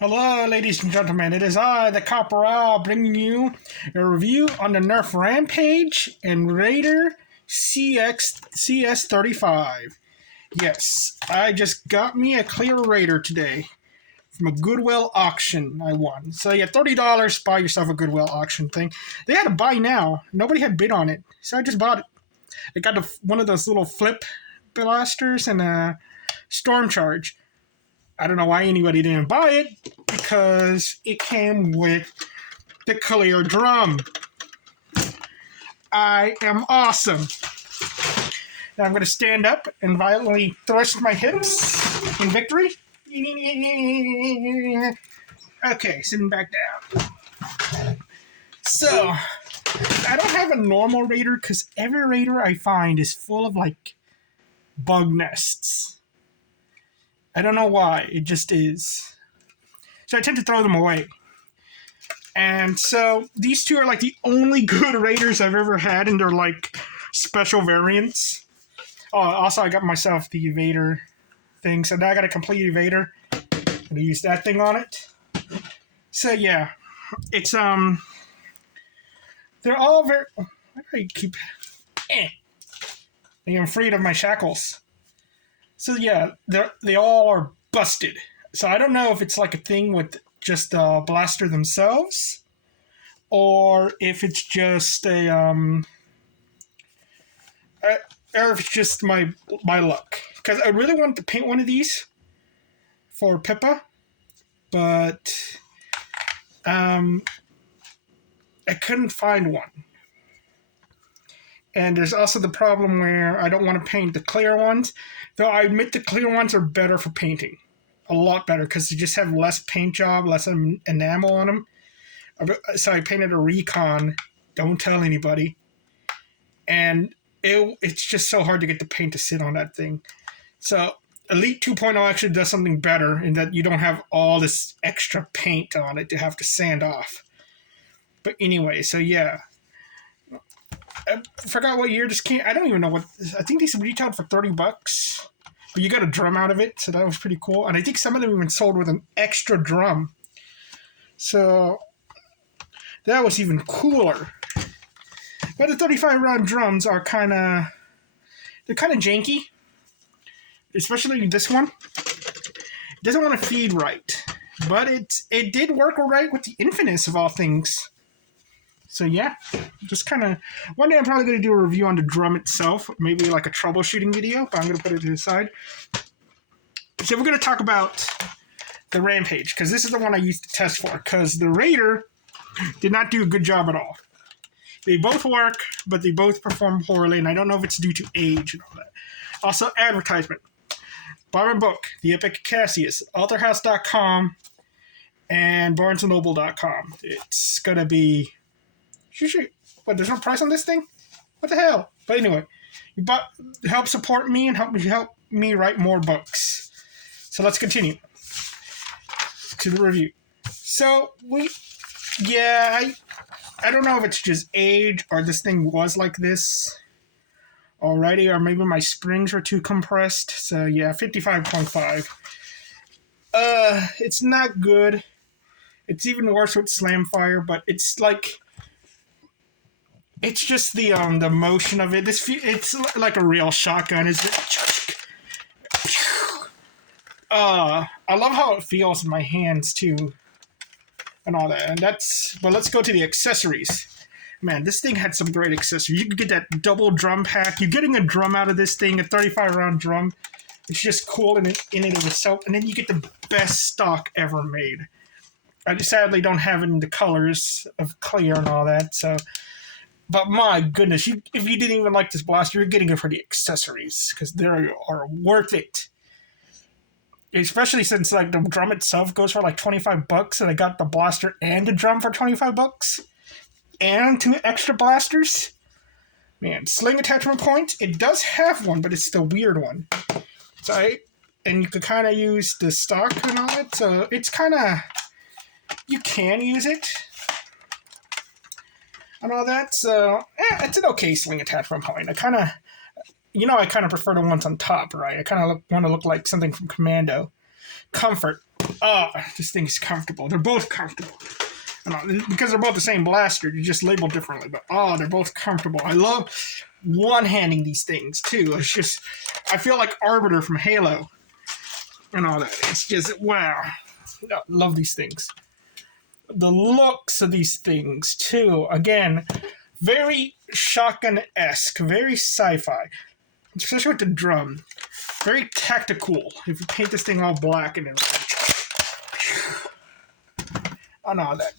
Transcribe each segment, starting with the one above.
Hello, ladies and gentlemen. It is I, the Corporal, bringing you a review on the Nerf Rampage and Raider CS35. Yes, I just got me a clear Raider today from a Goodwill auction I won. So yeah, $30, buy yourself a Goodwill auction thing. They had a buy now. Nobody had bid on it, so I just bought it. It got one of those little flip blasters and a storm charge. I don't know why anybody didn't buy it, because it came with the clear drum. I am awesome. Now I'm going to stand up and violently thrust my hips in victory. Okay, sitting back down. So, I don't have a normal Raider because every Raider I find is full of, bug nests. I don't know why. It just is. So I tend to throw them away. And so these two are the only good Raiders I've ever had, and they're special variants. Oh, also I got myself the Evader thing, so now I got a complete Evader. I'm gonna use that thing on it. So yeah, it's they're all very. Why do I keep? I am afraid of my shackles. So yeah, they all are busted. So I don't know if it's a thing with just the blaster themselves, or if it's just or if it's just my luck. Because I really wanted to paint one of these for Pippa, but I couldn't find one. And there's also the problem where I don't want to paint the clear ones. Though I admit the clear ones are better for painting. A lot better, because they just have less paint job, less enamel on them. So I painted a Recon. Don't tell anybody. And it's just so hard to get the paint to sit on that thing. So Elite 2.0 actually does something better in that you don't have all this extra paint on it to have to sand off. But anyway, so yeah. I forgot what year this came. I don't even know what. I think these retailed for $30, but you got a drum out of it, so that was pretty cool. And I think some of them even sold with an extra drum, so that was even cooler. But the 35 round drums are they're kind of janky, especially this one. It doesn't want to feed right, but it did work all right with the Infamous of all things. So yeah, just one day I'm probably going to do a review on the drum itself, maybe a troubleshooting video, but I'm going to put it to the side. So we're going to talk about the Rampage, because this is the one I used to test for, because the Raider did not do a good job at all. They both work, but they both perform poorly, and I don't know if it's due to age and all that. Also, advertisement. Buy my book, The Epic Cassius, authorhouse.com and barnesandnoble.com. It's going to be... What, there's no price on this thing? What the hell? But anyway, help support me and help me write more books. So let's continue to the review. So I don't know if it's just age or this thing was like this already, or maybe my springs were too compressed. So yeah, 55.5. It's not good. It's even worse with Slamfire, but it's it's just the motion of it. It's like a real shotgun. I love how it feels in my hands too, and all that. But let's go to the accessories. Man, this thing had some great accessories. You can get that double drum pack. You're getting a drum out of this thing, a 35 round drum. It's just cool in it of itself. And then you get the best stock ever made. I sadly don't have it in the colors of clear and all that, so. But my goodness, if you didn't even like this blaster, you're getting it for the accessories, because they are worth it. Especially since the drum itself goes for $25, and I got the blaster and the drum for $25, and 2 extra blasters. Man, Sling attachment point. It does have one, but it's the weird one. And you could use the stock and all that. So it's you can use it. And all that, so it's an okay Sling attachment point. I kind of prefer the ones on top, right? I want to look like something from Commando. Comfort. This thing is comfortable. They're both comfortable. Because they're both the same blaster, you just label differently. But they're both comfortable. I love one-handing these things too. It's just, I feel like Arbiter from Halo and all that. It's just wow. I love these things. The looks of these things too. Again, very shotgun-esque, very sci-fi, especially with the drum. Very tactical. If you paint this thing all black and then. And all that.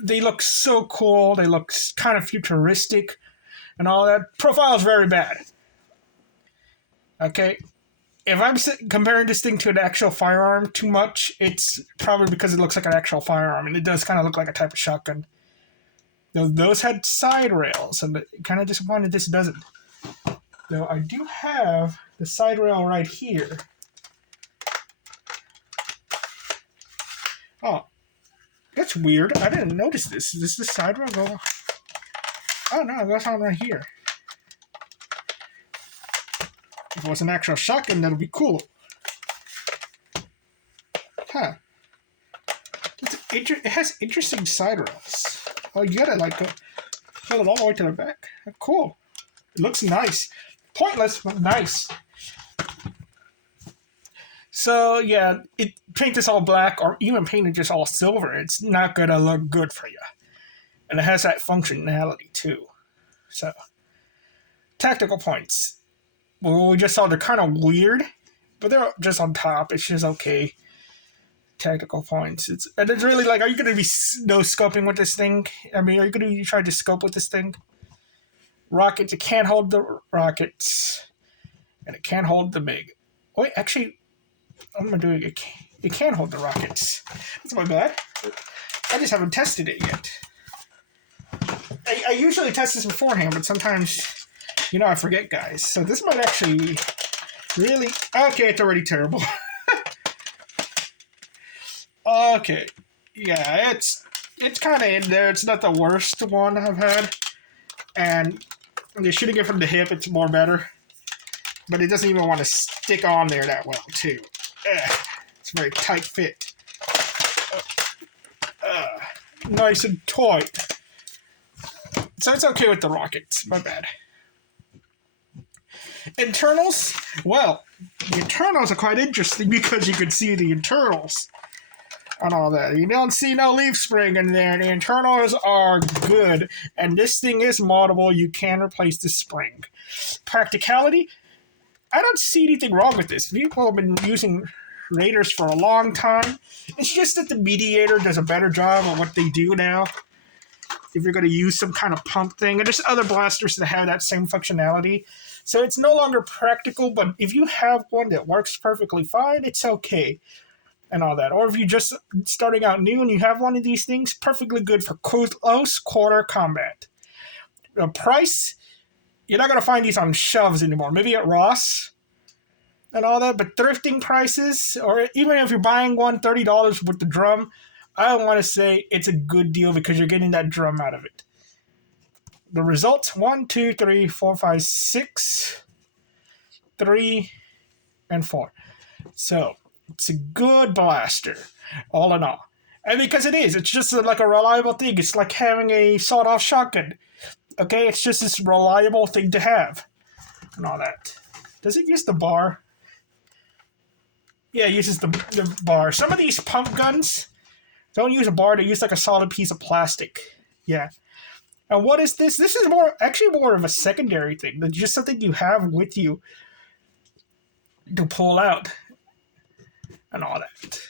They look so cool. They look kind of futuristic and all that. Profile is very bad. Okay? If I'm comparing this thing to an actual firearm too much, it's probably because it looks like an actual firearm, and it does kind of look like a type of shotgun. Those had side rails, and kind of disappointed this doesn't. Though I do have the side rail right here. Oh. That's weird. I didn't notice this. Is this the side rail go? Oh no, that's on right here. If it was an actual shotgun, that'd be cool. Huh. It has interesting side rails. Oh, you gotta like pull it all the way to the back. Cool. It looks nice. Pointless, but nice. So yeah, paint this all black or even paint it just all silver. It's not gonna look good for you, and it has that functionality too. So tactical points. Well, we just saw they're kind of weird, but they're just on top. It's just okay. Tactical points. It's really like, are you gonna be no scoping with this thing? I mean, are you gonna try to scope with this thing? Rockets. It can't hold the rockets, and it can't hold the MiG. Wait, actually. I'm gonna do it. It can hold the rockets. That's my bad. I just haven't tested it yet. I usually test this beforehand, but sometimes, I forget, guys. So this might actually be really... Okay, it's already terrible. Okay. Yeah, it's kind of in there. It's not the worst one I've had. And you're shooting it from the hip, it's more better. But it doesn't even want to stick on there that well, too. It's a very tight fit. Nice and tight. So it's okay with the rockets. My bad. Internals? Well, the internals are quite interesting because you can see the internals and all that. You don't see no leaf spring in there. The internals are good. And this thing is moddable. You can replace the spring. Practicality? I don't see anything wrong with this. People have been using Raiders for a long time. It's just that the Mediator does a better job of what they do now. If you're going to use some kind of pump thing. And there's other blasters that have that same functionality. So it's no longer practical, but if you have one that works perfectly fine, it's okay. And all that. Or if you're just starting out new and you have one of these things, perfectly good for close quarter combat. The price... You're not going to find these on shelves anymore. Maybe at Ross and all that. But thrifting prices, or even if you're buying one, $30 with the drum, I want to say it's a good deal because you're getting that drum out of it. The results, 1, 2, 3, 4, 5, 6, 3, and 4. So, it's a good blaster, all in all. And because it is, it's just like a reliable thing. It's like having a sawed-off shotgun. Okay, it's just this reliable thing to have. And all that. Does it use the bar? Yeah, it uses the bar. Some of these pump guns don't use a bar. They use like a solid piece of plastic. Yeah. And what is this? This is actually more of a secondary thing. Than just something you have with you to pull out. And all that.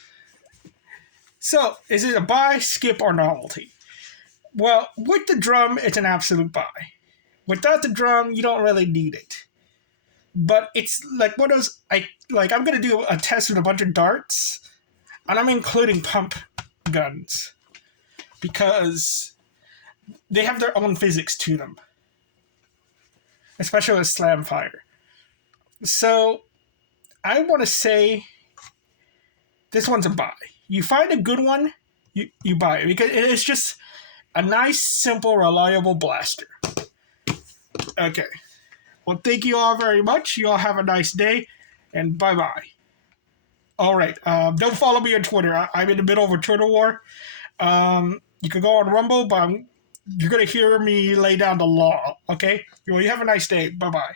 So, is it a buy, skip, or novelty? Well, with the drum, it's an absolute buy. Without the drum, you don't really need it. But it's like one of those, I'm going to do a test with a bunch of darts, and I'm including pump guns. Because they have their own physics to them. Especially with slam fire. So, I want to say this one's a buy. You find a good one, you buy it. Because it is just a nice, simple, reliable blaster. Okay. Well, thank you all very much. You all have a nice day, and bye-bye. All right. Don't follow me on Twitter. I'm in the middle of a Twitter war. You can go on Rumble, but you're going to hear me lay down the law. Okay? Well, you have a nice day. Bye bye.